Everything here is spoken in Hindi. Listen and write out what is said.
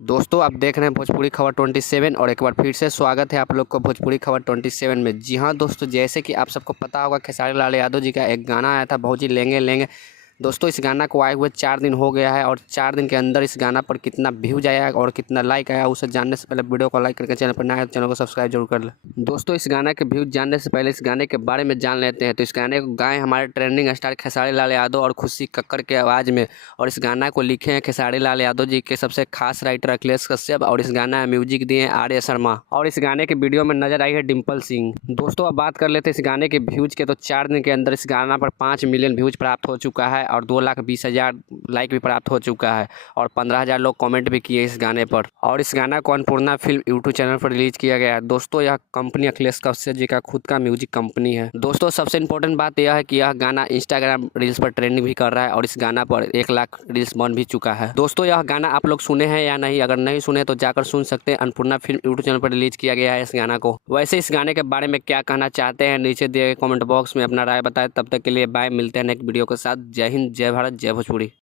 दोस्तों आप देख रहे हैं भोजपुरी खबर 27 और एक बार फिर से स्वागत है आप लोग को भोजपुरी खबर 27 में। जी हाँ दोस्तों, जैसे कि आप सबको पता होगा खेसारी लाल यादव जी का एक गाना आया था भौजी लेंगे लेंगे। दोस्तों इस गाना को आए हुए 4 दिन हो गया है और 4 दिन के अंदर इस गाना पर कितना व्यूज आया और कितना लाइक आया उसे जानने से पहले वीडियो को लाइक करके चैनल पर नया है तो चैनल को सब्सक्राइब जरूर कर लें। दोस्तों इस गाने के व्यूज जानने से पहले इस गाने के बारे में जान लेते हैं। तो इस गाने को गाए हमारे ट्रेंडिंग स्टार खेसारी लाल यादव और खुशी कक्कड़ के आवाज़ में, और इस गाना को लिखे हैं खेसारी लाल यादव जी के सबसे खास राइटर अखिलेश कश्यप, और इस गाना में म्यूजिक दिए हैं आर्य शर्मा, और इस गाने के वीडियो में नजर आई है डिम्पल सिंह। दोस्तों अब बात कर लेते हैं इस गाने के व्यूज के। तो 4 दिन के अंदर इस गाना पर 5 मिलियन व्यूज प्राप्त हो चुका है और 2,20,000 लाइक भी प्राप्त हो चुका है और 15,000 लोग कमेंट भी किए इस गाने पर। और इस गाना को अन्नपूर्णा फिल्म यूट्यूब चैनल पर रिलीज किया गया है। दोस्तों यह कंपनी अखिलेश कश्यप जी का खुद का म्यूजिक कंपनी है। दोस्तों सबसे इंपॉर्टेंट बात यह है कि यह गाना इंस्टाग्राम रील्स पर ट्रेंडिंग भी कर रहा है और इस गाना पर 1 लाख रील्स बन भी चुका है। दोस्तों यह गाना आप लोग सुने हैं या नहीं? अगर नहीं सुने तो जाकर सुन सकते हैं। अन्नपूर्णा फिल्म यूट्यूब चैनल पर रिलीज किया गया है इस गाना को। वैसे इस गाने के बारे में क्या कहना चाहते हैं नीचे दिए गए कमेंट बॉक्स में अपना राय बताएं। तब तक के लिए बाय, मिलते हैं नेक्स्ट वीडियो के साथ। जय हिंद, जय भारत, जय भोजपुरी।